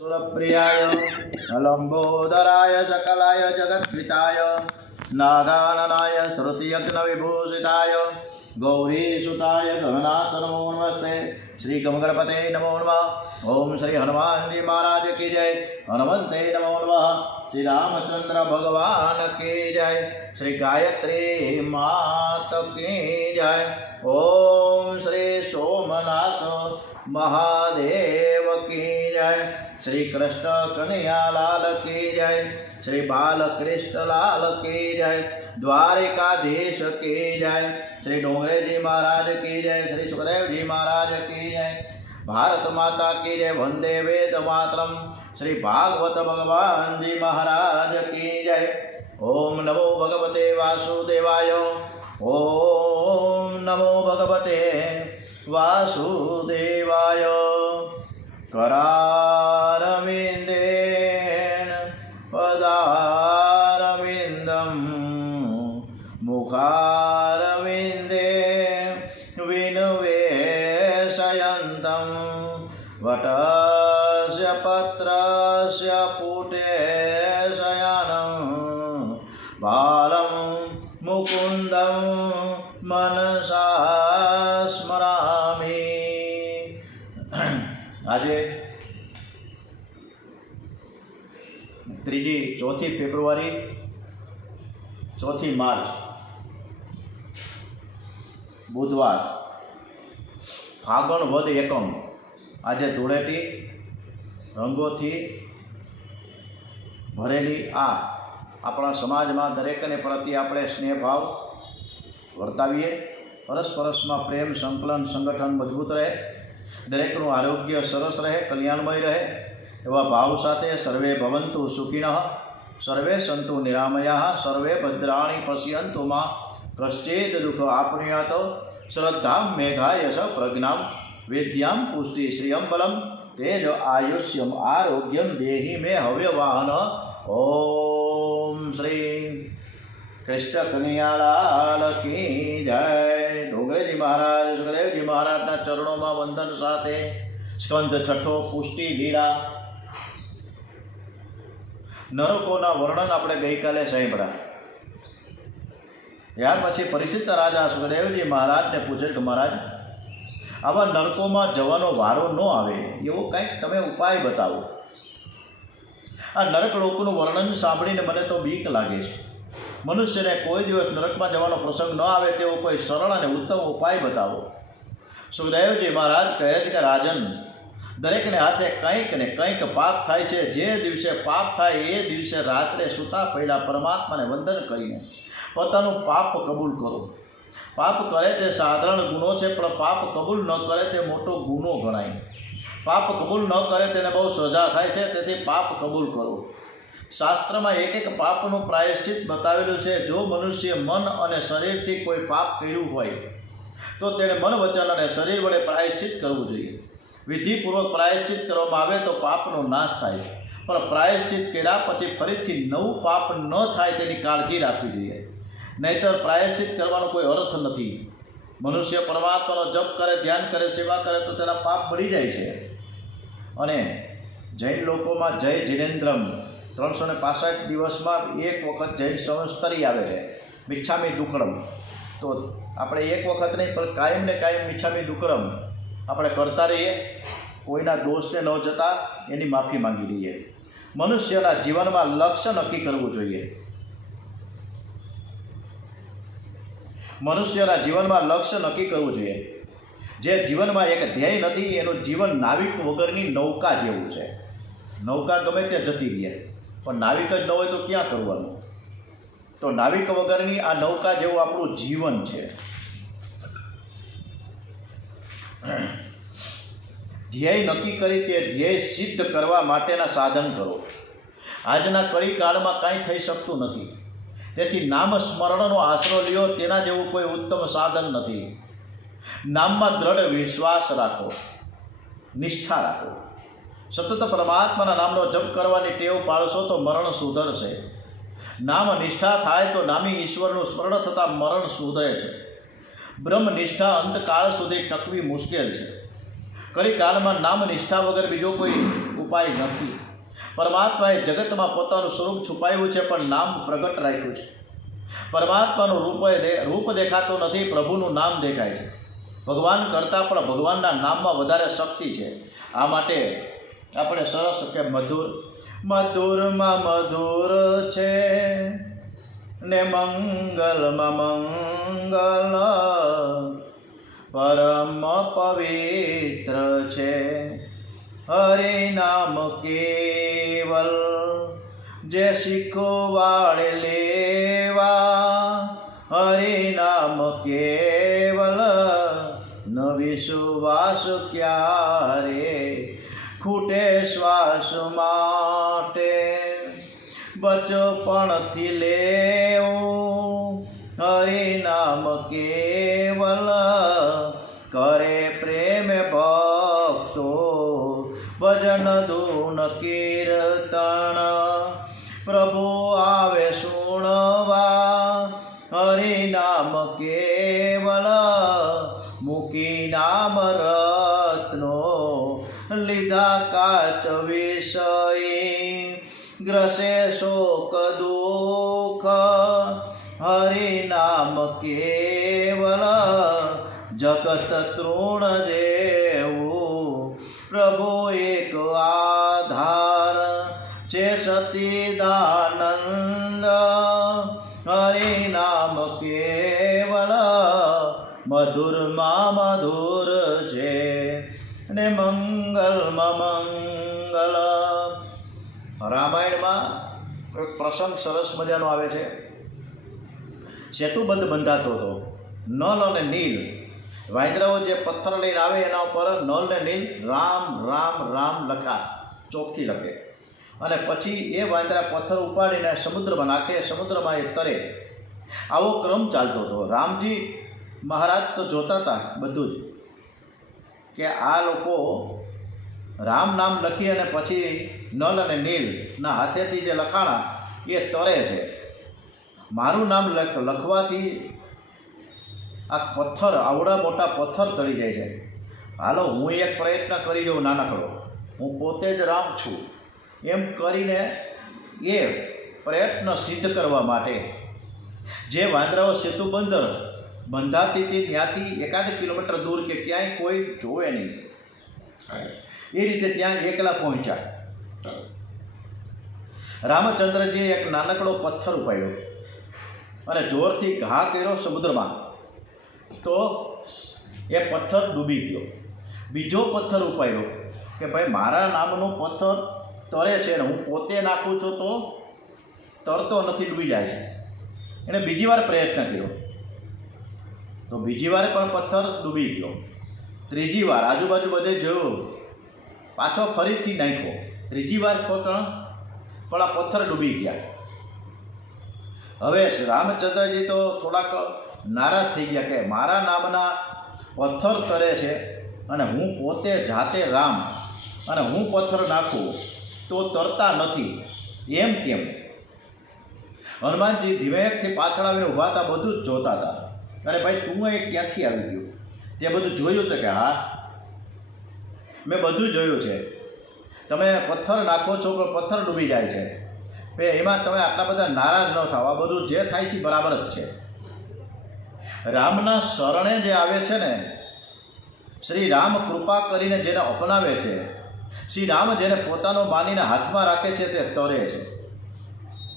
सुरप्रियाय लंबोदराय सकलाय जगद्विताय नागाननाय श्रुतियज्ञविभूषिताय गौरीसुताय गणनाथ नमो नमस्ते। श्री गणपते नमो नमः। ओम श्री हनुमान जी महाराज की जय। हनुमंते नमो नमः। श्री रामचंद्र भगवान की जय। श्री गायत्री मात की जय। ओम श्री सोमनाथ महादेव की जय। श्री कृष्ण कन्हैया लाल की जय। श्री बालकृष्ण लाल की जय। द्वारिकाधीश की जय। श्री डोंगरे जी महाराज की जय। श्री सुखदेव जी महाराज की जय। भारत माता की जय। वंदे वेद मातरम। श्री भागवत भगवान जी महाराज की जय। ओम नमो भगवते वासुदेवाय। ओम नमो भगवते वासुदेवाय। करारविन्देन पदारविन्दं मुखारविन्दे विनिवेशयन्तं वटस्य पत्रस्य पुटे शयनं बालं मुकुन्दं मनसा स्मरामि। આજે ચોથી ફેબ્રુઆરી, 4 માર્ચ બુધવાર, ફાગણ વદ એકમ। આજે ધૂળેટી રંગોથી ભરેલી આપણા સમાજમાં દરેકને પ્રત્યે આપણે સ્નેહભાવ વર્તાવીએ। પરસ્પરસમાં પ્રેમ, સંકલન, સંગઠન મજબૂત રહે, દરેકનું આરોગ્ય સરસ રહે, કલ્યાણમય રહે એવા ભાવ સાથે સર્વે ભવંતુ સુખિનઃ, સર્વે સંતુ નિરામયાઃ, સર્વે ભદ્રાણિ પશ્યन्तु मा કશ્ચિદ દુઃખ આપનુયાત। શ્રદ્ધાં મેઘાયશ પ્રજ્ઞાં વિદ્યાં પુષ્ટિ શ્રિયં બલમ તેજ આયુષ્યમ આરોગ્યમ દેહી મે હવ્યવાહન। ઓમ શ્રી कृष्ण कन्हैयालाल की जय। डोंगरेजी महाराज सुखदेवजी महाराजना चरणों में वंदन साथे स्कंद छठो पुष्टि लीला नरकोना वर्णन आपणे गई काले सांभळ्या। यार पछी परिचित राजा सुखदेवजी महाराज ने पूछे कि महाराज आवा नरकों में जवानो वारो न आवे एवो कंईक तमे उपाय बतावो। आ नरक लोकनुं वर्णन सांभळीने मने तो बीक लागे छे। मनुष्य ने कोई दिवस नरक में जवानो प्रसंग न आवे तेवो कोई सरल और उत्तम उपाय बतावो। सुखदेवजी महाराज कहे छे कि राजन दरेक ने हाथे कंईक ने कंईक पाप थाय छे। जे दिवसे पाप थाय ए दिवसे रात्रे सूता पहला परमात्मा ने वंदन करीने पोतानुं पाप कबूल करो। पाप करे ते साधारण गुनो छे पण पाप कबूल न करे ते मोटो गुनो गणाय। पाप कबूल न करे तेने बहु सजा थाय छे, तेथी पाप कबूल करो। शास्त्र में एक एक पापनु प्रायश्चित बतावेलू है। जो मनुष्य मन और शरीर थी कोई पाप कर्यु होय तो तेने मन वचन और शरीर वडे प्रायश्चित करवू जोईए। विधिपूर्वक प्रायश्चित करवामां आवे तो पापनो नाश थाय, पण प्रायश्चित कर्या पछी फरीथी नवुं पाप न थाय तेनी काळजी राखवी जोईए, नहींतर प्रायश्चित करवानो कोई अर्थ नथी। मनुष्य परमात्मानो जप करे, ध्यान करे, सेवा करे तो तेना पाप बळी जाय छे। अने जैन लोकोमां जय जिनेन्द्रम 365 दिवस में एक वखत जैन संवत्सरी आवे छे मिच्छामी दुक्कडम। तो આપણે એક વખત નહીં પણ કાયમ ને કાયમ મિચ્છામી દુક્કડમ આપણે કરતા રહીએ। કોઈના દોષને ન જતા એની માફી માંગી લઈએ। મનુષ્યના જીવનમાં લક્ષ્ય નક્કી કરવું જોઈએ। મનુષ્યના જીવનમાં લક્ષ્ય નક્કી કરવું જોઈએ। જે જીવનમાં એક ધ્યેય નથી એનું જીવન નાવિક વગરની નૌકા જેવું છે। નૌકા ગમે તે જતી રહે પણ નાવિક જ ન હોય તો ક્યાં કરવાનું? તો નાવિક વગરની આ નૌકા જેવું આપણું જીવન છે। ધ્યેય નક્કી કરી તે ધ્યેય સિદ્ધ કરવા માટેના સાધન કરો। આજના કળી કાળમાં કાંઈ થઈ શકતું નથી, તેથી નામ સ્મરણનો આશરો લ્યો, તેના જેવું કોઈ ઉત્તમ સાધન નથી। નામમાં દ્રઢ વિશ્વાસ રાખો, નિષ્ઠા રાખો। सतत परमात्मा नामनो जप करवानी टेव पाळशो तो मरण सुधरशे। नाम निष्ठा थाय तो नामी ईश्वरनुं स्मरण थता मरण सुधरे छे। ब्रह्मनिष्ठा अंतकाल सुधी टकवी मुश्केल है। કલિકાળમાં નામ નિષ્ઠા વગર બીજો કોઈ ઉપાય નથી. પરમાત્માએ જગતમાં પોતાનું સ્વરૂપ છુપાવ્યું છે, પણ નામ પ્રગટ રાખ્યું છે. પરમાત્માનું રૂપ દેખાતું નથી, પ્રભુનું નામ દેખાય છે. ભગવાન કરતાં પણ ભગવાનના નામમાં વધારે શક્તિ છે. આ માટે આપણે સરસ કે મધુર મધુરમાં મધુર છે ને મંગલમાં મંગલ, પરમ પવિત્ર છે હરિનામ કેવલ. જે શીખવાડે લેવા હરિનામ કેવલ, ન વિશ્વાસ ક્યારે ખૂટે શ્વાસ માટે. બચપણથી લેવું હરિનામ કેવલ, કરે પ્રેમ ભક્તો ભજન ધૂન કીર્તન. પ્રભુ આવે સુણવા હરિનામ કેવલ, મૂકી નામ રત્નો લીધા કાચ વિષય. ગ્રસે શોક દુઃખ હરિનામ કેવલ, જગત તૃણ જેવું પ્રભુ એક આધાર છે સતીદાનંદ. હરિનામ કેવલ મધુરમાં મધુર છે ને મંગલમાં મંગલ. રામાયણમાં એક પ્રસંગ સરસ મજાનો આવે છે. સેતુબંધ બંધાતો હતો. નલ અને નીલ વાંદરાઓ જે પથ્થર લઈને આવે એના ઉપર નલ ને નીલ રામ રામ રામ લખા ચોકથી લખે, અને પછી એ વાંદરા પથ્થર ઉપાડીને સમુદ્રમાં નાખે, સમુદ્રમાં એ તરે. આવો ક્રમ ચાલતો હતો. રામજી મહારાજ તો જોતા હતા બધું જ કે આ લોકો રામ નામ લખી અને પછી નલ અને નીલના હાથેથી જે લખાણા એ તરે છે. મારું નામ લખવાથી આ પથ્થર, આવડા મોટા પથ્થર તળી જાય છે. હાલો હું એક પ્રયત્ન કરી દઉં નાનકડો, હું પોતે જ રામ છું એમ કરીને એ પ્રયત્ન સિદ્ધ કરવા માટે જે વાંદરાઓ સેતુબંધ બંધાતી હતી ત્યાંથી એકાદ કિલોમીટર દૂર કે ક્યાંય કોઈ જોવે નહીં એ રીતે ત્યાં એકલા પહોંચ્યા. રામચંદ્રજીએ એક નાનકડો પથ્થર ઉપાડ્યો અને જોરથી ઘા કર્યો સમુદ્રમાં, તો એ પથ્થર ડૂબી ગયો. બીજો પથ્થર ઉપાડ્યો કે ભાઈ મારા નામનો પથ્થર તરે છે ને હું પોતે નાખું છું તો તરતો નથી, ડૂબી જાય છે. એણે બીજી વાર પ્રયત્ન કર્યો તો બીજી વાર પણ પથ્થર ડૂબી ગયો. ત્રીજી વાર આજુબાજુ બધે જોયું, પાછો ફરીથી નાખ્યો. ત્રીજી વાર પણ આ પથ્થર ડૂબી ગયા. હવે રામચંદ્રજી તો થોડાક નારાજ થઈ ગયા કે મારા નામના પથ્થર તરે છે અને હું પોતે જાતે રામ અને હું પથ્થર નાખું તો તરતા નથી, એમ કેમ? હનુમાનજી ધીમેકથી પાછળ આવીને ઊભા હતા, બધું જ જોતા હતા. અરે ભાઈ તું એ ક્યાંથી આવી ગયું? તે બધું જોયું તો કે હા મેં બધું જોયું છે. તમે પથ્થર નાખો છો પણ પથ્થર ડૂબી જાય છે. એમાં તમે આટલા બધા નારાજ ન થાવ, આ બધું જે થાય છે બરાબર જ છે. રામના શરણે જે આવે છે ને, શ્રી રામ કૃપા કરીને જેને અપનાવે છે, શ્રી રામ જેને પોતાનો માનીને હાથમાં રાખે છે તે તરે છે.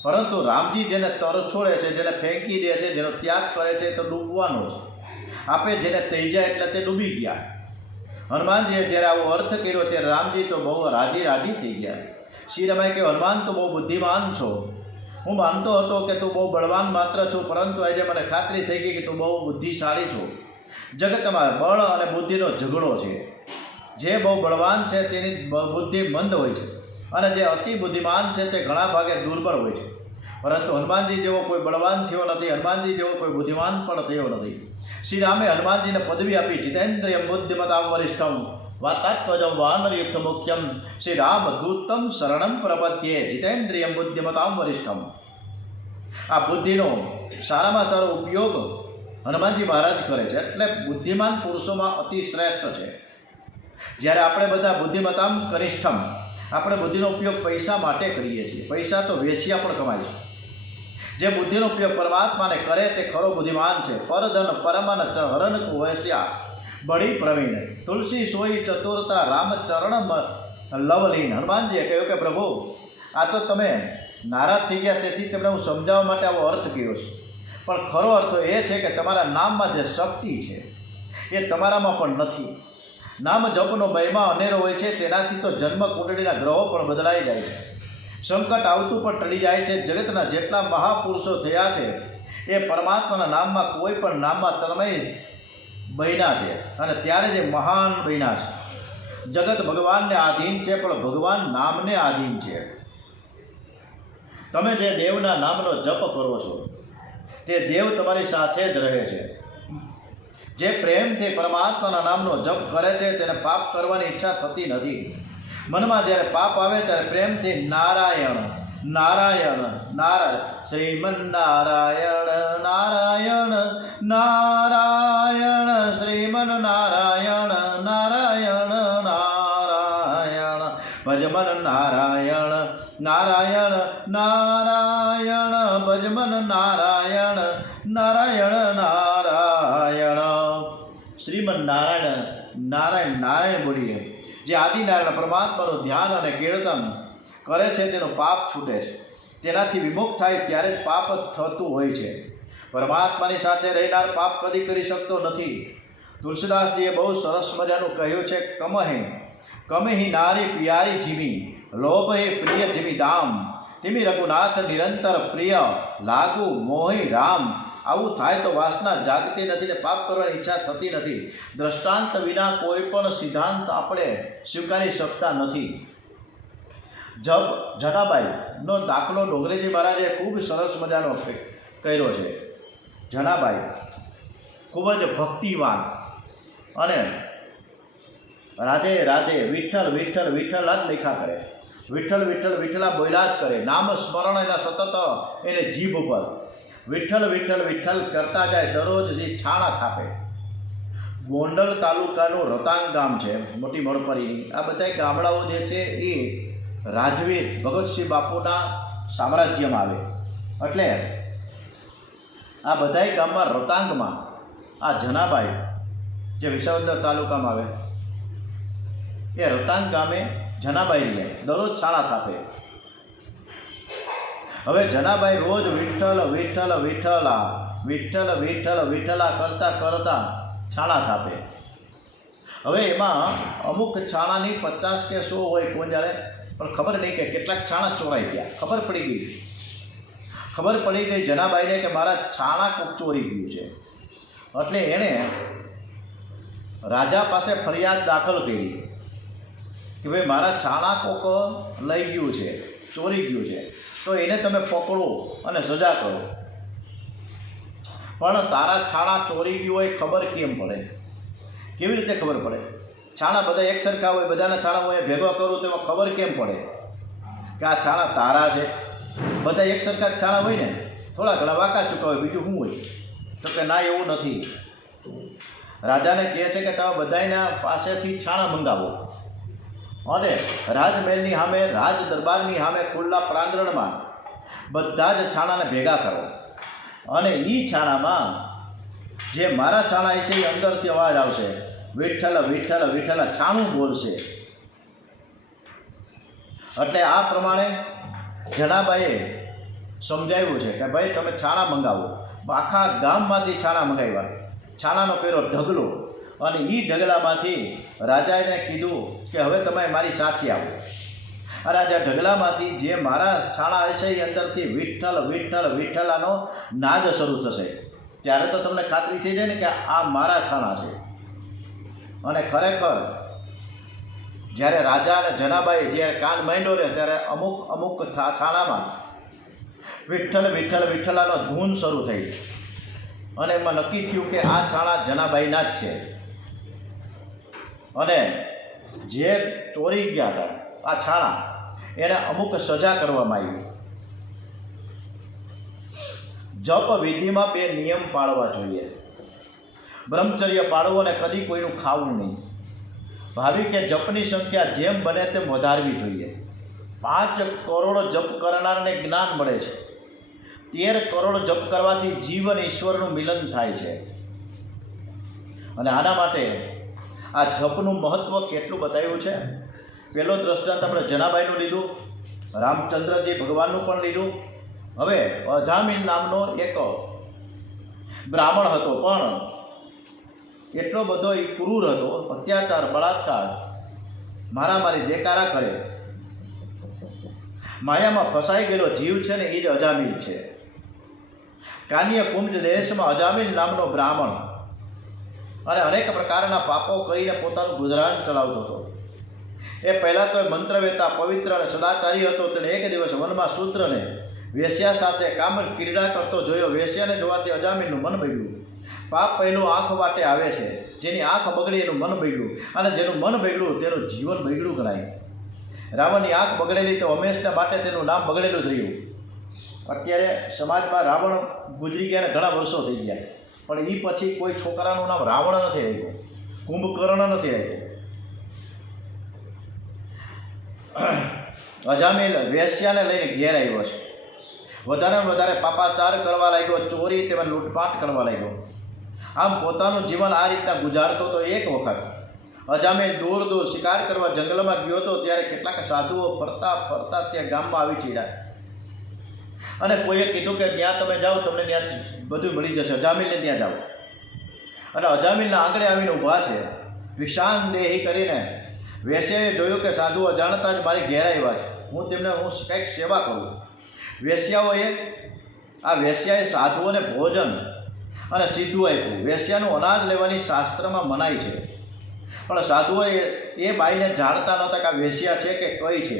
પરંતુ રામજી જેને તર છોડે છે, જેને ફેંકી દે છે, જેનો ત્યાગ કરે છે તો ડૂબવાનો છે. આપે જેને થઈ જાય એટલે તે ડૂબી ગયા. હનુમાનજીએ જ્યારે આવો અર્થ કર્યો ત્યારે રામજી તો બહુ રાજી થઈ ગયા. શ્રી રામે કહ્યું હનુમાન તો બહુ બુદ્ધિમાન છો, હું માનતો હતો કે તું બહુ બળવાન માત્ર છું, પરંતુ આજે મને ખાતરી થઈ ગઈ કે તું બહુ બુદ્ધિશાળી છો. જગતમાં બળ અને બુદ્ધિનો ઝઘડો છે. જે બહુ બળવાન છે તેની બુદ્ધિ મંદ હોય છે અને જે અતિ બુદ્ધિમાન છે તે ઘણા ભાગે દુર્બળ હોય છે. પરંતુ હનુમાનજી જેવો કોઈ બળવાન થયો નથી, હનુમાનજી જેવો કોઈ બુદ્ધિમાન પણ થયો નથી. શ્રી રામે હનુમાનજીને પદવી આપી જીતેન્દ્રિયમ બુદ્ધિમતામ વરિષ્ઠમ વાતાત્મજમ વાનરયુક્ત મુખ્યમ શ્રી રામ દૂતમ શરણમ પ્રપદ્યે જીતેન્દ્રિયમ બુદ્ધિમતામ વરિષ્ઠમ. આ બુદ્ધિનો સારામાં સારો ઉપયોગ હનુમાનજી મહારાજ કરે છે, એટલે બુદ્ધિમાન પુરુષોમાં અતિ શ્રેષ્ઠ છે. જ્યારે આપણે બધા બુદ્ધિમતામ કનિષ્ઠમ, આપણે બુદ્ધિનો ઉપયોગ પૈસા માટે કરીએ છીએ. પૈસા તો વેશ્યા પણ કમાય છે. જે બુદ્ધિનો ઉપયોગ પરમાત્માને કરે તે ખરો બુદ્ધિમાન છે. પરધન પરમન હરન વેશ્યા બળી પ્રવીણ, તુલસી સોઈ ચતુરતા રામચરણ લવલીન. હનુમાનજીએ કહ્યું કે પ્રભુ, આ તો તમે નારાજ થઈ ગયા, તેથી તમને હું સમજાવવા માટે આવો અર્થ કર્યો છે. પણ ખરો અર્થ એ છે કે તમારા નામમાં જે શક્તિ છે એ તમારામાં પણ નથી. નામ જપનો મહિમા અનેરો હોય છે, તેનાથી તો જન્મ કુંડળીના ગ્રહો પણ બદલાઈ જાય છે. સંકટ આવતું પણ ટળી જાય છે. જગતના જેટલા મહાપુરુષો થયા છે એ પરમાત્માના નામમાં કોઈ પણ નામમાં તન્મય બન્યા છે, અને ત્યારે જે મહાન બન્યા છે. જગત ભગવાનને આધીન છે, પણ ભગવાન નામને આધીન છે. તમે જે દેવના નામનો જપ કરો છો તે દેવ તમારી સાથે જ રહે છે. જે પ્રેમથી પરમાત્માના નામનો જપ કરે છે તેને પાપ કરવાની ઈચ્છા થતી નથી. મનમાં જ્યારે પાપ આવે ત્યારે પ્રેમથી નારાયણ નારાયણ નારાયણ શ્રીમન્નારાયણ નારાયણ નારાયણ શ્રીમન નારાયણ નારાયણ નારાયણ ભજમન નારાયણ નારાયણ નારાયણ ભજમન નારાયણ નારાયણ નારાયણ. શ્રીમન નારાયણ નારાયણ નારાયણ બોલીએ. જે આદિનારાયણ પરમાત્માનું ધ્યાન અને કીર્તન કરે છે તેનો પાપ છૂટે છે. તેનાથી વિમુખ થાય ત્યારે જ પાપ થતું હોય છે. પરમાત્માની સાથે રહેનાર પાપ કદી કરી શકતો નથી. તુલસીદાસજીએ બહુ સરસ મજાનું કહ્યું છે, કમહી નારી પિયારી જીવી, લોભ હે પ્રિય જીવી દામ, તિમી રઘુનાથ નિરંતર પ્રિય, લાગુ મોહી રામ. આવું થાય તો વાસના જાગતી નથી ને પાપ કરવાની ઈચ્છા થતી નથી. દ્રષ્ટાંત વિના કોઈ પણ સિદ્ધાંત આપણે સ્વીકારી શકતા નથી. જનાબાઈનો દાખલો ડોંગરેજી મહારાજે ખૂબ સરસ મજાનો કર્યો છે. જનાબાઈ ખૂબ જ ભક્તિવાન અને રાધે રાધે વિઠ્ઠલ વિઠ્ઠલ વિઠ્ઠલા જ લેખા કરે. વિઠ્ઠલ વિઠ્ઠલ વિઠ્ઠલા બોલ્યા જ કરે. નામ સ્મરણ એના સતત એને જીભ પર વિઠ્ઠલ વિઠ્ઠલ વિઠ્ઠલ કરતા જાય. દરરોજ જે છાણા થાપે. ગોંડલ તાલુકાનું રતાંગ ગામ છે, મોટી મણપરીની. આ બધા ગામડાઓ જે છે એ રાજવીર ભગતસિંહ બાપુના સામ્રાજ્યમાં આવે. એટલે આ બધાય ગામમાં રતાંગમાં આ જનાબાઈ જે વિસાવદર તાલુકામાં આવે એ રતાંગ ગામે જનાબાઈ રહે. દરરોજ છાણા થાપે. હવે જનાબાઈ રોજ વિઠ્ઠલ વિઠ્ઠલ વિઠ્ઠલા વિઠ્ઠલ વિઠ્ઠલ વિઠ્ઠલા કરતાં કરતાં છાણા થાપે. હવે એમાં અમુક છાણાની 50 કે 100 હોય કોણ જાણે, પણ ખબર નહીં કે કેટલાક છાણા ચોરાઈ ગયા. ખબર પડી ગઈ જનાબાઈને કે મારા છાણા કોક ચોરી ગયું છે. એટલે એણે રાજા પાસે ફરિયાદ દાખલ કરી કે ભાઈ મારા છાણા કોક લઈ ગયું છે, ચોરી ગયું છે, તો એને તમે પકડો અને સજા કરો. પણ તારા છાણા ચોરી ગયું હોય ખબર કેમ પડે? કેવી રીતે ખબર પડે? છાણા બધા એક સરખા હોય, બધાના છાણા હું ભેગો કરું તો એમાં ખબર કેમ પડે કે આ છાણા તારા છે? બધા એક સરખા છાણા હોય ને, થોડા ઘણા વાંકા ચૂકા હોય, બીજું શું હોય? તો કે ના, એવું નથી. રાજાને કહે છે કે તમે બધાના પાસેથી છાણા મંગાવો અને રાજમહેલની સામે, રાજ દરબારની સામે ખુલ્લા પ્રાંગણમાં બધા જ છાણાને ભેગા કરો અને એ છાણામાં જે મારા છાણા હશે એ અંદરથી અવાજ આવશે, વિઠ્ઠલ વિઠ્ઠલ વિઠ્ઠલ છાણું બોલશે. એટલે આ પ્રમાણે જનાબાઈએ સમજાવ્યું છે કે ભાઈ તમે છાણા મંગાવો. આખા ગામમાંથી છાણા મંગાવ્યા. છાણાનો કર્યો ઢગલો અને એ ઢગલામાંથી રાજાએ કીધું કે હવે તમે મારી સાથે આવો. અને આ ઢગલામાંથી જે મારા છાણા હશે એ અંદરથી વિઠ્ઠલ વિઠ્ઠલ વિઠ્ઠલાનો નાદ શરૂ થશે. ત્યારે તો તમને ખાતરી થઈ જાય ને કે આ મારા છાણા છે. અને ખરેખર જ્યારે રાજા અને જનાબાઈ જ્યારે કાન માંડ્યો ને ત્યારે અમુક છાણામાં વિઠ્ઠલ વિઠ્ઠલ વિઠ્ઠલાનો ધૂન શરૂ થઈ અને એમાં નક્કી થયું કે આ છાણા જનાબાઈના જ છે. અને જે ચોરી ગયા હતા આ છાણા એને અમુક સજા કરવામાં આવી. જપ વિધિમાં 2 નિયમ પાળવા જોઈએ. બ્રહ્મચર્ય પાળવું અને કદી કોઈનું ખાવું નહીં. ભાવિ કે જપની સંખ્યા જેમ બને તેમ વધારવી જોઈએ. 5 કરોડ જપ કરનારને જ્ઞાન મળે છે. 13 કરોડ જપ કરવાથી જીવન ઈશ્વરનું મિલન થાય છે. અને આના માટે આ જપનું મહત્ત્વ કેટલું બતાવ્યું છે. પહેલો દ્રષ્ટાંત આપણે જનાબાઈનું લીધું, રામચંદ્રજી ભગવાનનું પણ લીધું. હવે અજામિલ નામનો એક બ્રાહ્મણ હતો, પણ એટલો બધો એ ક્રૂર હતો, અત્યાચાર, બળાત્કાર, મારામારી, દેકારા કરે, માયામાં ફસાઈ ગયેલો જીવ છે ને એ જ અજામિલ છે. કાન્ય કુંજ દેશમાં અજામિલ નામનો બ્રાહ્મણ અને અનેક પ્રકારના પાપો કરીને પોતાનું ગુજરાન ચલાવતો હતો. એ પહેલાં તો એ મંત્રવેતા, પવિત્ર અને સદાચારી હતો. તેણે એક દિવસ વનમાં શૂદ્રને વેશ્યા સાથે કામ ક્રીડા કરતો જોયો. વેશ્યાને જોવાથી અજામિલનું મન બગડ્યું. પાપ પહેલું આંખ વાટે આવે છે. જેની આંખ બગડી એનું મન બગડ્યું, અને જેનું મન બગડ્યું તેનું જીવન બગડ્યું ગણાય. રાવણની આંખ બગડેલી તો હંમેશના માટે તેનું નામ બગડેલું જ રહ્યું. અત્યારે સમાજમાં રાવણ ગુજરી ગયા ને ઘણા વર્ષો થઈ ગયા, પણ એ પછી કોઈ છોકરાનું નામ રાવણ નથી આવ્યું, કુંભકર્ણ નથી આવ્યું. અજામિલ વેશ્યાને લઈને ઘેર આવ્યો છે. વધારે વધારે પાપાચાર કરવા લાગ્યો, ચોરી તેમજ લૂંટપાટ કરવા લાગ્યો. આમ પોતાનું જીવન આ રીતના ગુજારતો તો એક વખત અજામિલ દૂર દૂર શિકાર કરવા જંગલમાં ગયો હતો. ત્યારે કેટલાક સાધુઓ ફરતા ફરતા ત્યાં ગામમાં આવી ચડ્યા, અને કોઈએ કીધું કે ત્યાં તમે જાઓ, તમને ત્યાં બધું મળી જશે, અજામિલને ત્યાં જાઓ. અને અજામિલના આંગણે આવીને ઊભા છે. વિષાન દેહી કરીને વેશ્યાએ જોયું કે સાધુ અજાણતા જ મારી ઘેર આવ્યા છે, હું કંઈક સેવા કરું. વેશ્યાએ સાધુઓને ભોજન અને સીધું આપ્યું. વેશ્યાનું અનાજ લેવાની શાસ્ત્રમાં મનાઈ છે, પણ સાધુઓએ એ બાઈને જાણતા નહોતા કે આ વેશ્યા છે કે કઈ છે.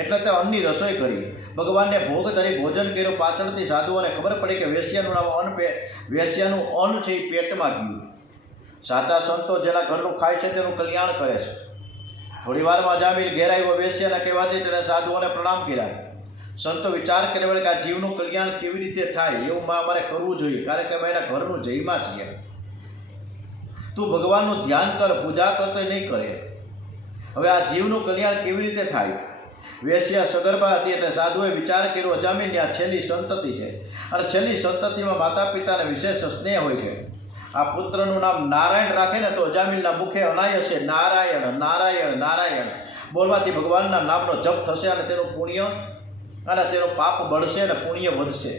એટલે તે અન્નની રસોઈ કરી, ભગવાનને ભોગ ધરી ભોજન કર્યું. પાછળથી સાધુઓને ખબર પડી કે વેશ્યાનું અન્ન છે એ પેટમાં ગયું. સાચા સંતો જેના ઘરનું ખાય છે તેનું કલ્યાણ કરે છે. થોડી વારમાં અજામિલ ઘેર આવ્યો. વેશ્યાના કહેવાથી તેને સાધુઓને પ્રણામ કર્યા. સંતો વિચાર કરે કે આ જીવનું કલ્યાણ કેવી રીતે થાય, એવું અમારે કરવું જોઈએ, કારણ કે અમે એના ઘરનું જયમાં છીએ. તું ભગવાનનું ધ્યાન કર, પૂજા કરતો નહીં કરે. હવે આ જીવનું કલ્યાણ કેવી રીતે થાય? વેશ્યા સગર્ભા હતી, એટલે સાધુએ વિચાર કર્યો અજામિલની આ છેલ્લી સંતતિ છે, અને છેલ્લી સંતતિમાં માતા પિતાને વિશેષ સ્નેહ હોય છે. આ પુત્રનું નામ નારાયણ રાખે ને તો અજામિલના મુખે અનાયસે નારાયણ નારાયણ નારાયણ બોલવાથી ભગવાનના નામનો જપ થશે, અને તેનું પુણ્ય અને તેનું પાપ બળશે અને પુણ્ય વધશે.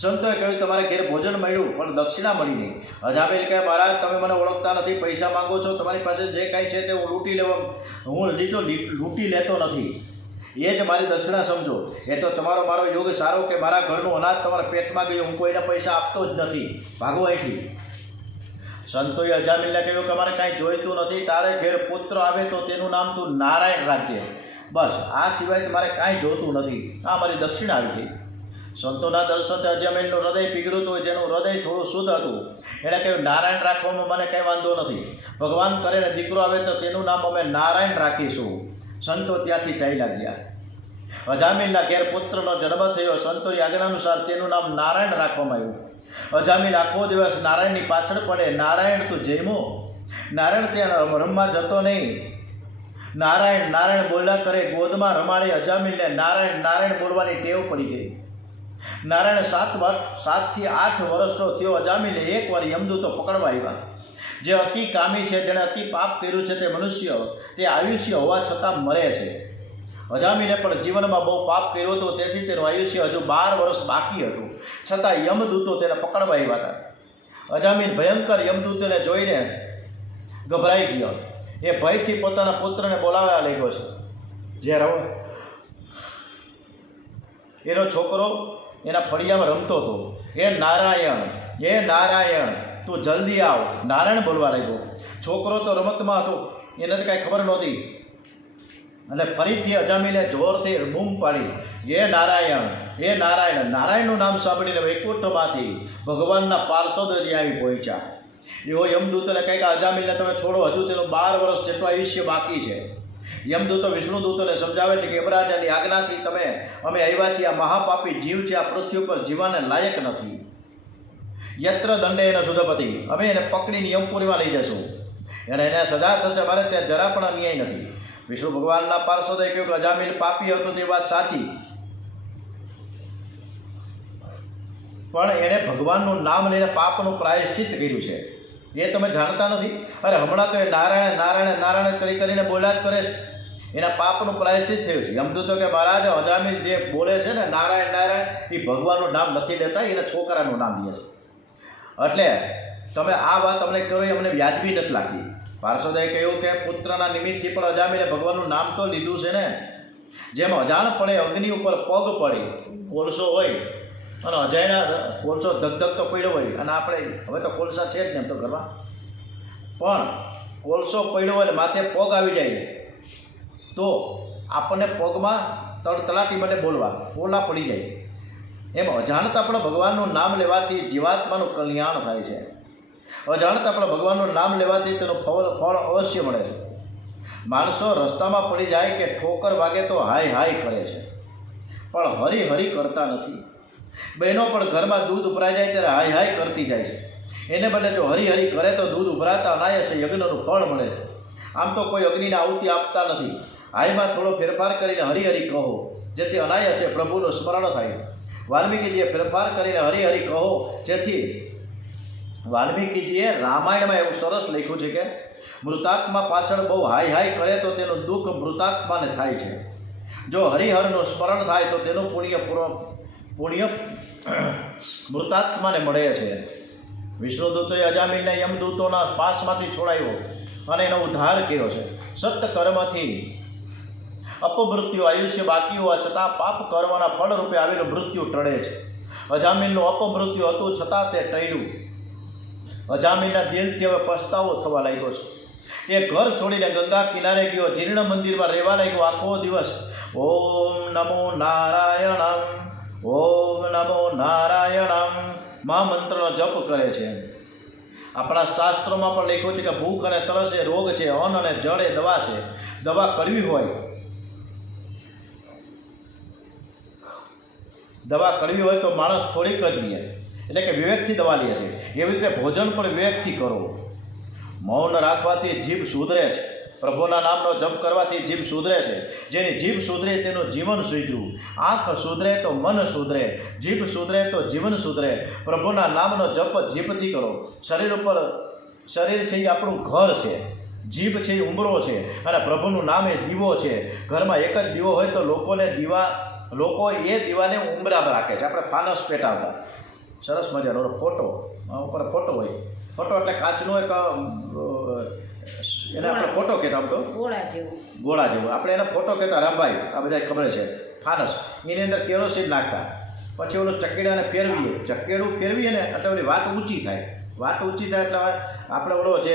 સંતોએ કહ્યું તમારે ઘેર ભોજન મળ્યું, પણ દક્ષિણા મળી નહીં. અજામિલ કહે મહારાજ તમે મને ઓળખતા નથી, પૈસા માંગો છો, તમારી પાસે જે કાંઈ છે તે હું લૂંટી લેવા, હું હજી તો લૂંટી લેતો નથી, એ જ મારી દક્ષિણા સમજો. એ તો મારો યોગ સારો કે મારા ઘરનું અનાજ તમારા પેટમાં ગયું, હું કોઈને પૈસા આપતો જ નથી, ભાગો અહીંથી. સંતોએ અજામિલને કહ્યું કે મારે કાંઈ જોઈતું નથી, તારે ઘેર પુત્ર આવે તો તેનું નામ તું નારાયણ રાખજે, બસ આ સિવાય મારે કાંઈ જોતું નથી. આ મારી દક્ષિણા આવી ગઈ. સંતોના દર્શનથી અજામિલનું હૃદય પીગળ્યું હતું. જેનું હૃદય થોડું શુદ્ધ હતું એણે કહ્યું નારાયણ રાખવામાં મને કંઈ વાંધો નથી, ભગવાન કરે ને દીકરો આવે તો તેનું નામ અમે નારાયણ રાખીશું. સંતો ત્યાંથી ચાલ્યા ગયા. અજામિલના ઘેર પુત્રનો જન્મ થયો. સંતોની આજ્ઞા અનુસાર તેનું નામ નારાયણ રાખવામાં આવ્યું. અજામિલ આખો દિવસ નારાયણની પાછળ પડે. નારાયણ તું જયમો. નારાયણ ત્યાં રમવા જતો નહીં, નારાયણ નારાયણ બોલ્યા કરે. ગોદમાં રમાડી અજામિલને નારાયણ નારાયણ બોલવાની ટેવ પડી ગઈ. નારાયણ 7 થી 8 વર્ષનો થયો. અજામિલે એકવાર યમદૂતો પકડવા આવ્યા. જે અતિ કામી છે, જેણે અતિ પાપ કર્યું છે, તે મનુષ્ય તે આયુષ્ય હોવા છતાં મરે છે. અજામિલે પણ જીવનમાં બહુ પાપ કર્યું હતું, તેથી તેનું આયુષ્ય હજુ 12 વર્ષ બાકી હતું. છતાં યમદૂતો તેને પકડવા આવ્યા હતા. અજામિલ ભયંકર યમદૂતોને જોઈને ગભરાઈ ગયો. એ ભયથી પોતાના પુત્રને બોલાવવા લાગ્યો છે. જે એનો છોકરો એના ફળિયામાં રમતો હતો. એ નારાયણ તું જલ્દી આવ, નારાયણ બોલવા લાગ્યો. છોકરો તો રમતમાં હતો, એને તો કાંઈ ખબર નહોતી. અને ફરીથી અજામિલે જોરથી બૂમ પાડી, એ નારાયણ નારાયણનું નામ સાંભળીને વૈકુંઠમાંથી ભગવાનના પાર્ષદો ત્યાં આવી પહોંચ્યા. એવો યમદૂતને કહે કે અજામિલને તમે છોડો, હજુ તેનું 12 વર્ષ જેટલું આયુષ્ય બાકી છે. યમદૂતો વિષ્ણુદૂતોને સમજાવે છે કે યમરાજાની આજ્ઞાથી અમે આવ્યા છીએ. આ મહાપાપી જીવ છે, આ પૃથ્વી ઉપર જીવાને લાયક નથી. યત્ર દંડે એના સુધપતિ, અમે એને પકડીને યમપુરીમાં લઈ જશું. અને એને સજા થશે, મારે ત્યાં જરા પણ અન્યાય નથી. વિષ્ણુ ભગવાનના પાર્ષદે કહ્યું કે અજામિલ પાપી હતો તે વાત સાચી, પણ એણે ભગવાનનું નામ લઈને પાપનું પ્રાયશ્ચિત કર્યું છે, એ તમે જાણતા નથી. અરે હમણાં તો એ નારાયણ નારાયણ નારાયણ કરીને બોલ્યા જ કરે છે, એના પાપનું પ્રાયશ્ચિત થયું છે. યમદૂતો કે મહારાજ અજામિલ જે બોલે છે ને નારાયણ નારાયણ, એ ભગવાનનું નામ નથી લેતા, એના છોકરાનું નામ લે છે. એટલે તમે આ વાત અમને કરો એ અમને વ્યાજબી નથી લાગતી. પાર્ષદે કહ્યું કે પુત્રના નિમિત્તથી પણ અજામિલે ભગવાનનું નામ તો લીધું છે ને. જેમ અજાણપણે અગ્નિ ઉપર પગ પડે, કોલસો હોય અને અજાણ્યા કોલસો ધગધગતો પડ્યો હોય, અને આપણે હવે તો કોલસા છે જ ને એમ તો ઘરમાં, પણ કોલસો પડ્યો હોય ને માથે પગ આવી જાય તો આપણને પગમાં તળતલાટી માટે બોલવા ઓલા પડી જાય. એમ અજાણતા પણ ભગવાનનું નામ લેવાથી જીવાત્માનું કલ્યાણ થાય છે. અજાણતા પણ ભગવાનનું નામ લેવાથી તેનું ફળ અવશ્ય મળે છે. માણસો રસ્તામાં પડી જાય કે ઠોકર વાગે તો હાય હાય કરે છે, પણ હરી હરી કરતા નથી. બહેનો પણ ઘરમાં દૂધ ઉભરાઈ જાય ત્યારે હાય હાય કરતી જાય છે. એને બદલે જો હરી હરી કરે તો દૂધ ઉભરાતા અનાયાસે યજ્ઞનું ફળ મળે છે. આમ તો કોઈ અગ્નિને આહુતિ આપતા નથી. હાયમાં થોડો ફેરફાર કરીને હરી હરી કહો, જેથી અનાયાસે પ્રભુનું સ્મરણ થાય. વાલ્મીકીજીએ ફેરફાર કરીને હરી હરી કહો, જેથી વાલ્મીકીજીએ રામાયણમાં એવું સરસ લખ્યું છે કે મૃતાત્મા પાછળ બહુ હાય હાય કરે તો તેનું દુઃખ મૃતાત્માને થાય છે. જો હરિહરનું સ્મરણ થાય તો તેનું પુણ્ય મૃતાત્માને મળે છે. વિષ્ણુદૂતોએ અજામિલને યમદૂતોના પાસમાંથી છોડાયો અને એનો ઉદ્ધાર કર્યો છે. સત્કર્મથી અપમૃત્યુ આયુષ્ય બાકી હોવા છતાં પાપ કર્મના ફળરૂપે આવેલું મૃત્યુ ટળે છે. અજામિલનું અપમૃત્યુ હતું છતાં તે ટળ્યું. અજામિલના દિલથી હવે પસ્તાવો થવા લાગ્યો છે. એ ઘર છોડીને ગંગા કિનારે ગયો, જીર્ણ મંદિરમાં રહેવા લાગ્યો આખો દિવસ. ઓમ નમો નારાયણમ, ઓમ નમો નારાયણમ મહામંત્રનો જપ કરે છે. આપણા શાસ્ત્રોમાં પણ લખ્યું છે કે ભૂખ અને તરસ એ રોગ છે, અન્ન અને જળ એ દવા છે. દવા કડવી હોય, દવા કડવી હોય તો માણસ થોડીક જ લે, એટલે કે વિવેકથી દવા લે છે. એવી રીતે ભોજન પણ વિવેકથી કરો. મૌન રાખવાથી જીભ સુધરે છે. પ્રભુના નામનો જપ કરવાથી જીભ સુધરે છે. જેની જીભ સુધરે તેનું જીવન સુધર્યું. આંખ સુધરે તો મન સુધરે, જીભ સુધરે તો જીવન સુધરે. પ્રભુના નામનો જપ જીભથી કરો. શરીર છે એ આપણું ઘર છે, જીભ છે એ ઉંબરો છે, અને પ્રભુનું નામ એ દીવો છે. ઘરમાં એક જ દીવો હોય તો લોકો એ દીવાને ઉંબરામાં રાખે છે. આપણે ફાનસ પેટાવતા સરસ મજાનો ફોટો ઉપર ફોટો હોય, ફોટો એટલે કાચનો એક એને આપણે ફોટો કહેતા, આમ તો ગોળા જેવું આપણે એને ફોટો કહેતા. રામભાઈ આ બધા ખબર છે. ફાનસ એની અંદર કેરોસીન નાખતા, પછી ઓલું ચકેડાને ફેરવીએ, ચકેડું ફેરવીએ ને એટલે ઓલી વાત ઊંચી થાય. વાત ઊંચી થાય એટલે આપણે ઓલો જે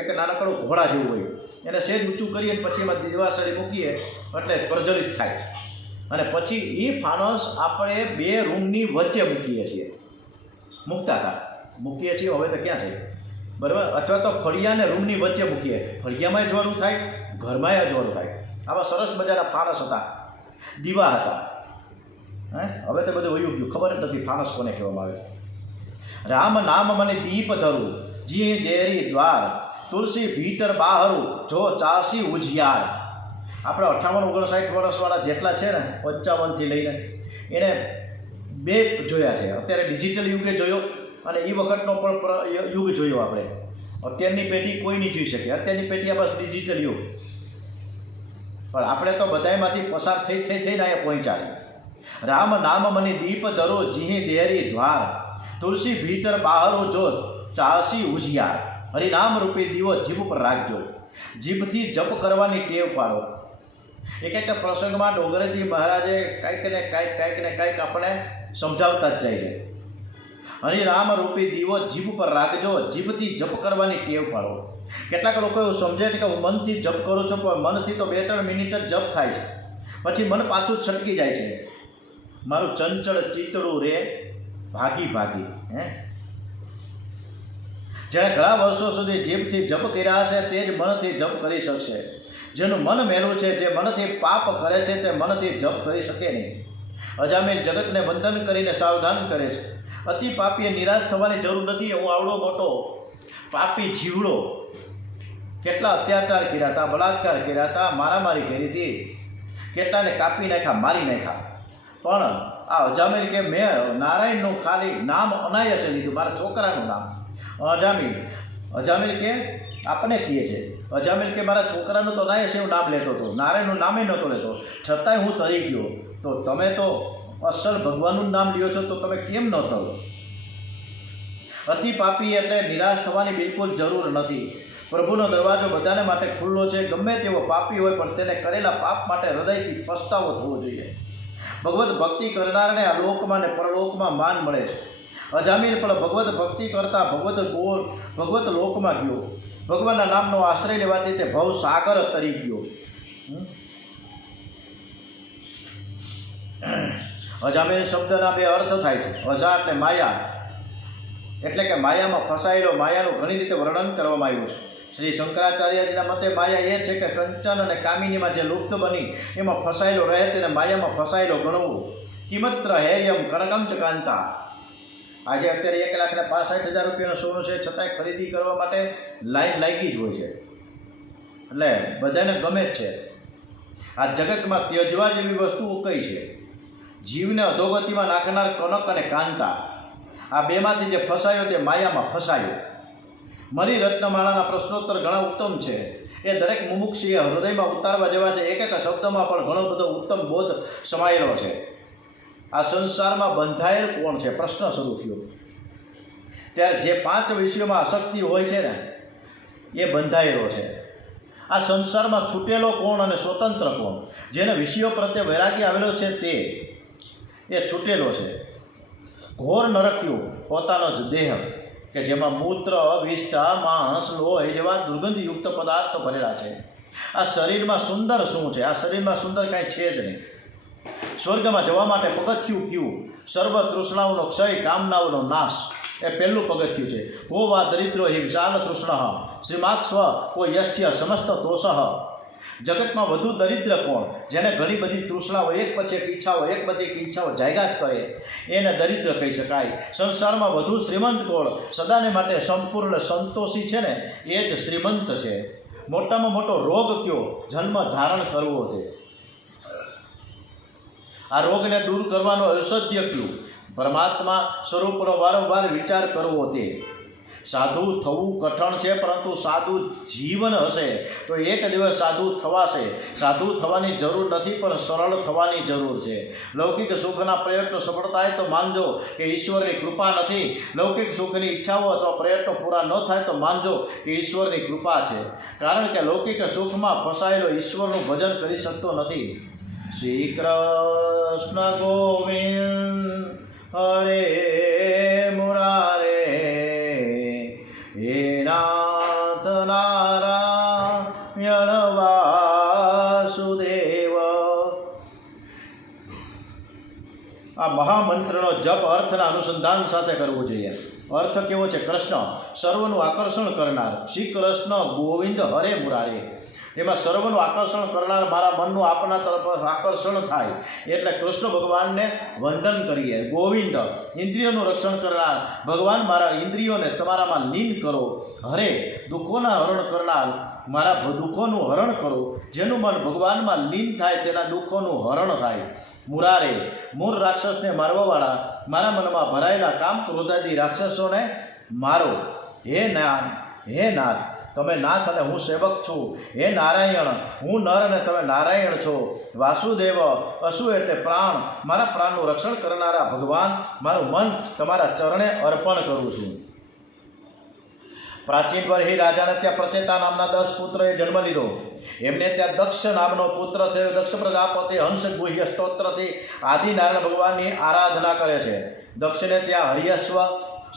એક નાનકડું ઘોડા જેવું હોય એને સેજ ઊંચું કરીએ, પછી એમાં દિવાસળી મૂકીએ એટલે પ્રજ્વલિત થાય. અને પછી એ ફાનસ આપણે 2 રૂમની વચ્ચે મૂકીએ છીએ, મૂકીએ છીએ. હવે તો ક્યાં છે, બરાબર? અથવા તો ફળિયાને રૂમની વચ્ચે મૂકીએ, ફળિયામાં અજવાળું થાય, ઘરમાં અજવાળું થાય. આવા સરસ મજાના ફાનસ હતા, દીવા હતા. હવે તો બધું વયું ગયું, ખબર જ નથી ફાનસ કોને કહેવામાં આવે. રામ નામ મને દીપ ધરું, જી દેરી દ્વાર, તુલસી ભીતર બહારું, જો ચાસી ઉજિયાર. આપણે 58-59 વર્ષવાળા જેટલા છે ને, 55થી લઈને એને 2 જોયા છે. અત્યારે ડિજિટલ યુગે જોયો અને એ વખતનો પણ યુગ જોયો આપણે. અત્યારની પેઢી કોઈ નહીં જોઈ શકે. અત્યારની પેઢી આ બસ ડિજિટલ યુગ, પણ આપણે તો બધામાંથી પસાર થઈને અહીંયા પહોંચ્યા છે. રામ નામ મને દીપ ધરો, જીહી દેરી દ્વાર, તુલસી ભીતર બહારો, જો ચાસી ઉજિયાર. હરિનામ રૂપી દીવો જીભ પર રાખજો, જીભથી જપ કરવાની ટેવ પાડો. એક પ્રસંગમાં ડોંગરેજી મહારાજે કાંઈક ને કાંઈક આપણે સમજાવતા જ જાય છે. હરિનામ રૂપી દીવો જીભ પર રાખજો, જીભથી જપ કરવાની ટેવ પાડો. કેટલાક લોકો એવું સમજે છે કે હું મનથી જપ કરું છું, પણ મનથી તો 2-3 મિનિટ જ જપ થાય છે, પછી મન પાછું છટકી જાય છે. મારું ચંચળ ચિતડું રે ભાગી ભાગી. જેણે ઘણા વર્ષો સુધી જીભથી જપ કર્યા હશે તે જ મનથી જપ કરી શકશે. જેનું મન મેલું છે, જે મનથી પાપ કરે છે, તે મનથી જપ કરી શકે નહીં. અજામિલ જગતને વંદન કરીને સાવધાન કરે છે. અતિ પાપીએ નિરાશ થવાની જરૂર નથી. હું આવડો મોટો પાપી જીવડો કેટલા અત્યાચાર કર્યા હતા, બળાત્કાર કર્યા હતા, મારામારી કરી હતી, કેટલાને કાપી નાખ્યા, મારી નાખ્યા. પણ આ અજામિલ કે મેં નારાયણનું ખાલી નામ અનાયસે લીધું, મારા છોકરાનું નામ. અજામિલ કે આપણે કહીએ છે, અજામિલ કે મારા છોકરાનું તો અનાયસે હું નામ લેતો હતો, નારાયણનું નામે નહોતો લેતો, છતાંય હું તરી ગયો. તો તમે તો અસલ ભગવાનનું નામ લ્યો છો, તો તમે કેમ ન તરો? અતિ પાપી એટલે નિરાશ થવાની બિલકુલ જરૂર નથી. પ્રભુનો દરવાજો બધાને માટે ખુલ્લો છે. ગમે તેવો પાપી હોય પણ તેને કરેલા પાપ માટે હૃદયથી પસ્તાવો થવો જોઈએ. ભગવત ભક્તિ કરનારને આ લોકમાં ને પરલોકમાં માન મળે છે. અજામિલ પણ ભગવત ભક્તિ કરતા ભગવત લોકમાં ગયો. ભગવાનના નામનો આશ્રય લેવાથી તે ભવ સાગર તરી ગયો. અજામિલ શબ્દના બે અર્થ થાય છે. અજા એટલે માયા, એટલે કે માયામાં ફસાયેલો. માયાનું ઘણી રીતે વર્ણન કરવામાં આવ્યું છે. શ્રી શંકરાચાર્યજીના મતે માયા એ છે કે કંચન અને કામિનીમાં જે લુપ્ત બની એમાં ફસાયેલો રહે તેને માયામાં ફસાયેલો ગણવું. કિમત્ર હેયમ કનકંચ કાંતા. આજે અત્યારે 1,65,000 રૂપિયાનું સોનું છે, છતાંય ખરીદી કરવા માટે લાઈન લાગી જ હોય છે. એટલે બધાને ગમે જ છે. આ જગતમાં ત્યજવા જેવી વસ્તુઓ કઈ છે? જીવને અધોગતિમાં નાખનાર કનક અને કાંતા. આ બેમાંથી જે ફસાયો તે માયામાં ફસાયો. મરી રત્નમાળાના પ્રશ્નોત્તર ઘણા ઉત્તમ છે. એ દરેક મુમુક્ષીએ હૃદયમાં ઉતારવા જેવા છે. એક એક શબ્દમાં પણ ઘણો બધો ઉત્તમ બોધ સમાયેલો છે. આ સંસારમાં બંધાયેલ કોણ છે? પ્રશ્ન શરૂ થયો. ત્યારે જે 5 વિષયોમાં આસક્તિ હોય છે ને એ બંધાયેલો છે. આ સંસારમાં છૂટેલો કોણ અને સ્વતંત્ર કોણ? જેને વિષયો પ્રત્યે વૈરાગ્ય આવેલો છે તે એ છૂટેલો છે. ઘોર નરક્યું પોતાનો જ દેહ કે જેમાં મૂત્ર, વિષ્ઠા, માંસ, લોહી જેવા દુર્ગંધયુક્ત પદાર્થો ભરેલા છે. આ શરીરમાં સુંદર શું છે? આ શરીરમાં સુંદર કાંઈ છે જ નહીં. સ્વર્ગમાં જવા માટે પગથિયું કયું? સર્વ તૃષ્ણાઓનો ક્ષય, કામનાઓનો નાશ. એ પહેલું પગથિયું છે. કો વા દરિદ્રો હિ વિશાલ તૃષ્ણ શ્રીમાક સ્વ કો યસ્ય સમસ્ત દોષ. જગતમાં વધુ દરિદ્ર કોણ? જેને ઘણી બધી તૃષ્ણાઓ, એક પછી એક ઈચ્છાઓ જાગ્યા જ કરે, એને દરિદ્ર કહી શકાય. સંસારમાં વધુ શ્રીમંત કોણ? સદાને માટે સંપૂર્ણ સંતોષી છે ને એ જ શ્રીમંત છે. મોટામાં મોટો રોગ કયો? જન્મ ધારણ કરવો છે. આ રોગને દૂર કરવાનો ઔષધ્ય કયું? પરમાત્મા સ્વરૂપનો વારંવાર વિચાર કરવો તે. સાધુ થવું કઠણ છે, પરંતુ સાધુ જીવન હશે તો એક દિવસ સાધુ થવાશે. સાધુ થવાની જરૂર નથી, પણ સરળ થવાની જરૂર છે. લૌકિક સુખના પ્રયત્નો સફળ થાય તો માનજો કે ઈશ્વરની કૃપા નથી. લૌકિક સુખની ઈચ્છાઓ અથવા પ્રયત્નો પૂરા ન થાય તો માનજો કે ઈશ્વરની કૃપા છે. કારણ કે લૌકિક સુખમાં ફસાયેલો ઈશ્વરનું ભજન કરી શકતો નથી. શ્રી કૃષ્ણ ગોવિંદ હરે મુરારે હે નાથ નારાયણ વાસુદેવ. આ મહામંત્રનો જપ અર્થના અનુસંધાન સાથે કરવું જોઈએ. અર્થ કેવો છે? કૃષ્ણ સર્વનું આકર્ષણ કરનાર. શ્રી કૃષ્ણ ગોવિંદ હરે મુરારે. એમાં સર્વનું આકર્ષણ કરનાર મારા મનનું આપના તરફ આકર્ષણ થાય એટલે કૃષ્ણ ભગવાનને વંદન કરીએ. ગોવિંદ ઇન્દ્રિયોનું રક્ષણ કરનાર ભગવાન, મારા ઇન્દ્રિયોને તમારામાં લીન કરો. હરે દુઃખોના હરણ કરનાર, મારા દુઃખોનું હરણ કરો. જેનું મન ભગવાનમાં લીન થાય તેના દુઃખોનું હરણ થાય. મુરારે મૂળ રાક્ષસને મારવાવાળા, મારા મનમાં ભરાયેલા કામ ક્રોધાદી રાક્ષસોને મારો. હે નાથ તમે નાથ અને હું સેવક છું. હે નારાયણ હું નર અને તમે નારાયણ છો. વાસુદેવ અસુ એટલે પ્રાણ, મારા પ્રાણનું રક્ષણ કરનારા ભગવાન, મારું મન તમારા ચરણે અર્પણ કરું છું. પ્રાચીન વર્ષી રાજાને ત્યાં પ્રચેતા નામના 10 પુત્રોએ જન્મ લીધો. એમને ત્યાં દક્ષ નામનો પુત્ર થયો. દક્ષ પ્રજાપતિ હંસ ગુહ્ય સ્તોત્રથી આદિનારાયણ ભગવાનની આરાધના કરે છે. દક્ષને ત્યાં હરિયસ્વ,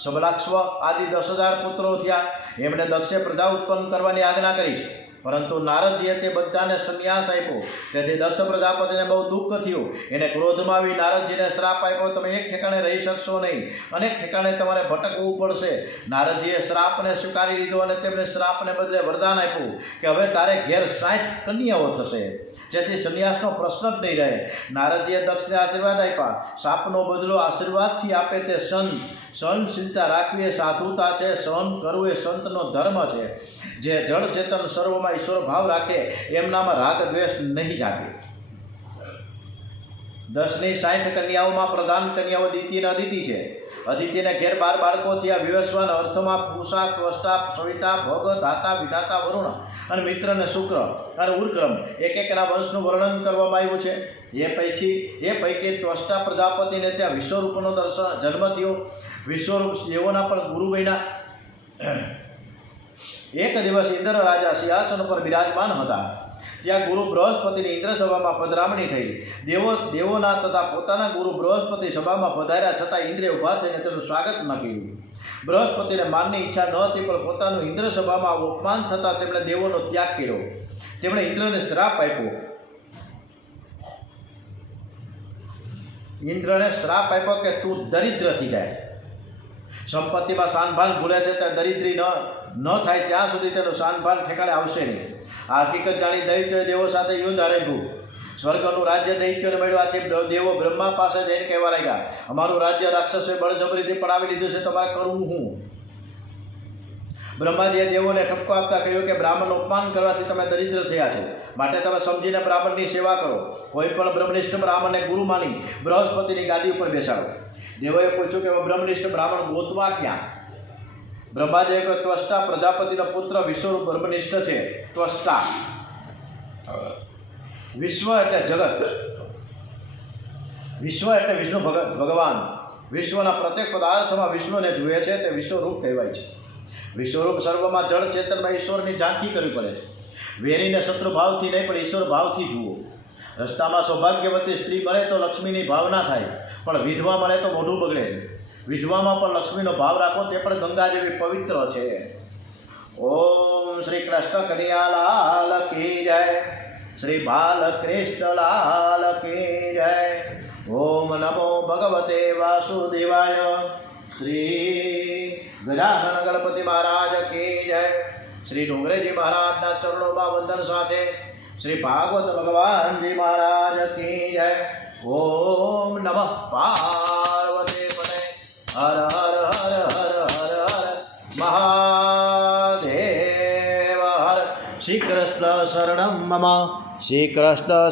સબલાક્ષવ આદિ 10,000 પુત્રો થયા. એમણે દક્ષે પ્રજા ઉત્પન્ન કરવાની આજ્ઞા કરી છે, પરંતુ નારદજીએ તે બધાને સંન્યાસ આપ્યો. તેથી દક્ષ પ્રજાપતિને બહુ દુઃખ થયું. એને ક્રોધમાં આવી નારદજીને શ્રાપ આપ્યો, તમે એક ઠેકાણે રહી શકશો નહીં, અનેક ઠેકાણે તમારે ભટકવું પડશે. નારદજીએ શ્રાપને સ્વીકારી લીધો અને તેમને શ્રાપને બદલે વરદાન આપ્યું કે હવે તારે ઘેર 60 કન્યાઓ થશે, જેથી સંન્યાસનો પ્રશ્ન જ નહીં રહે. નારદજીએ દક્ષને આશીર્વાદ આપ્યા. શાપનો બદલો આશીર્વાદથી આપે તે સંત સહનશીલતા રાખવી એ સાધુતા છે, સહન કરવું એ સંતનો ધર્મ છે. જે જળ ચેતન સર્વમાં ઈશ્વર ભાવ રાખે એમનામાં રાગ દ્વેષ નહીં જાગે. 10ની 60 કન્યાઓમાં પ્રધાન કન્યાઓ અદિતિ અને અદિતિ છે. અદિતિને ઘેર 12 બાળકો થયા. વિવસ્વાન અર્થમાં પૂષા, ત્વષ્ટા, સવિતા, ભોગ, ધાતા, વિધાતા, વરુણ અને મિત્ર અને શુક્ર અને ઉર્ક્રમ એકના વંશનું વર્ણન કરવામાં આવ્યું છે. એ પૈકી ત્વષ્ટા પ્રજાપતિને ત્યાં વિશ્વરૂપનો જન્મ થયો. વિશ્વરૂપ દેવોના પણ ગુરુ બન્યા. એક દિવસ ઇન્દ્ર રાજા સિંહાસન પર બિરાજમાન હતા. ત્યાં ગુરુ બૃહસ્પતિની ઇન્દ્ર સભામાં પધરામણી થઈ. દેવોના તથા પોતાના ગુરુ બૃહસ્પતિ સભામાં પધાર્યા છતાં ઇન્દ્રે ઊભા થઈને તેનું સ્વાગત ન કર્યું. બૃહસ્પતિને માનની ઈચ્છા ન હતી, પણ પોતાનું ઇન્દ્ર સભામાં અપમાન થતાં તેમણે દેવોનો ત્યાગ કર્યો. તેમણે ઇન્દ્રને શ્રાપ આપ્યો. કે તું દરિદ્ર થઈ જાય. સંપત્તિમાં શાનભાન ભૂલે છે તે દરિદ્રી ન થાય ત્યાં સુધી તેનું શાનભાન ઠેકાણે આવશે નહીં. આ હકીકત જાણી દૈત્યોએ દેવો સાથે યુદ્ધ આરંભ્યું. સ્વર્ગનું રાજ્ય દૈત્યોને મળવાથી દેવો બ્રહ્મા પાસે જઈને કહેવા લાગ્યા, અમારું રાજ્ય રાક્ષસોએ બળજબરીથી પડાવી લીધું છે, તમારે કરવું હું? બ્રહ્માજીએ દેવોને ઠપકો આપતા કહ્યું કે બ્રાહ્મણનું અપમાન કરવાથી તમે દરિદ્ર થયા છો, માટે તમે સમજીને બ્રાહ્મણની સેવા કરો. કોઈ પણ બ્રહ્મનિષ્ઠ બ્રાહ્મણને ગુરુ માની બૃહસ્પતિની ગાદી ઉપર બેસાડો. દેવોએ પૂછ્યું કે બ્રહ્મનિષ્ઠ બ્રાહ્મણ ગોતવા ક્યાં? બ્રહ્માજીએ કહ્યું, ત્વષ્ટા પ્રજાપતિનો પુત્ર વિશ્વરૂપ બ્રહ્મનિષ્ઠ છે. ત્વષ્ટા વિશ્વ એટલે જગત, વિશ્વ એટલે વિષ્ણુ ભગવાન. વિશ્વના પ્રત્યેક પદાર્થમાં વિષ્ણુને જુએ છે તે વિશ્વરૂપ કહેવાય છે. વિશ્વરૂપ સર્વમાં જળ ચેતનમાં ઈશ્વરની ઝાંખી કરવી પડે છે. વેરીને શત્રુ ભાવથી નહીં, પણ ઈશ્વર ભાવથી જુઓ. રસ્તામાં સૌભાગ્યવતી સ્ત્રી મળે તો લક્ષ્મીની ભાવના થાય, પણ વિધવા મળે તો મોઢું બગડે છે. વિધવામાં પણ લક્ષ્મીનો ભાવ રાખો, તે પણ ગંગા જેવી પવિત્ર છે. ઓમ શ્રી કૃષ્ણ કનૈયાલાલ કી જય. શ્રી બાલકૃષ્ણલાલ કી જય. ઓમ નમો ભગવતે વાસુદેવાય. શ્રી ગજાનન ગણપતિ મહારાજ કી જય. શ્રી ડુંગરેજી મહારાજના ચરણોમાં વંદન સાથે શ્રી ભાગવત ભગવાનજી મહારાજ કી જય. ઓમ નમઃ પાર્વતી પતે. હર હર હર હર હર હર મહાદેવ હર. શ્રી કૃષ્ણ શરણમ મમ. શ્રી કૃષ્ણ